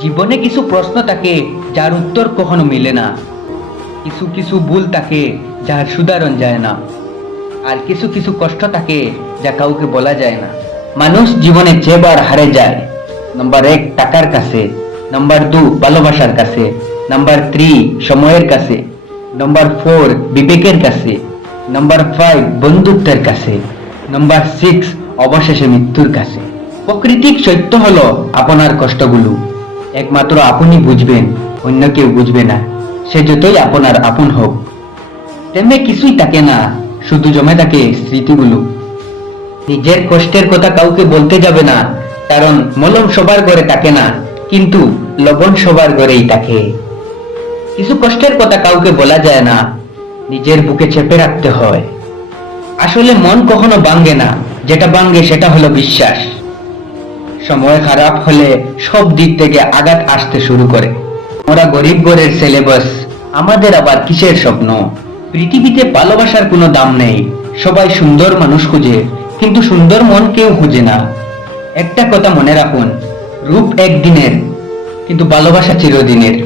জীবনে কিছু প্রশ্ন থাকে যার উত্তর কখনো মিলে না। কিছু কিছু ভুল থাকে যার সুধারণ যায় না। আর কিছু কিছু কষ্ট থাকে যা কাউকে বলা যায় না। মানুষ জীবনে যেবার হারে যায়, নাম্বার 1 টাকার কাছে, নাম্বার 2 ভালোবাসার কাছে, নাম্বার 3 সময়ের কাছে, নাম্বার 4 বিবেকের কাছে, নাম্বার 5 বন্ধুত্বের কাছে, নাম্বার 6 অবশেষে মৃত্যুর কাছে। প্রকৃতিক সত্য হলো আপনার কষ্টগুলো একমাত্র আপনি বুঝবেন, অন্য কেউ বুঝবে না, সে যতই আপনার আপন হোক। তেমনি কিছুই থাকে না, শুধু জমে থাকে স্মৃতিগুলো। নিজের কষ্টের কথা কাউকে বলতে যাবে না, কারণ মলম সবার ঘরে থাকে না, কিন্তু লবণ সবার ঘরেই থাকে। কিছু কষ্টের কথা কাউকে বলা যায় না, নিজের বুকে চেপে রাখতে হয়। আসলে মন কখনো ভাঙ্গে না, যেটা ভাঙ্গে সেটা হলো বিশ্বাস। সময় খারাপ হলে সব দিক থেকে আঘাত আসতে শুরু করে। আমরা গরিব ঘরের সিলেবাস, আমাদের আবার কিসের স্বপ্ন? পৃথিবীতে ভালোবাসার কোনো দাম নেই। সবাই সুন্দর মানুষ খুঁজে, কিন্তু সুন্দর মন কেউ খুঁজে না। একটা কথা মনে রাখুন, রূপ একদিনের, কিন্তু ভালোবাসা চিরদিনের।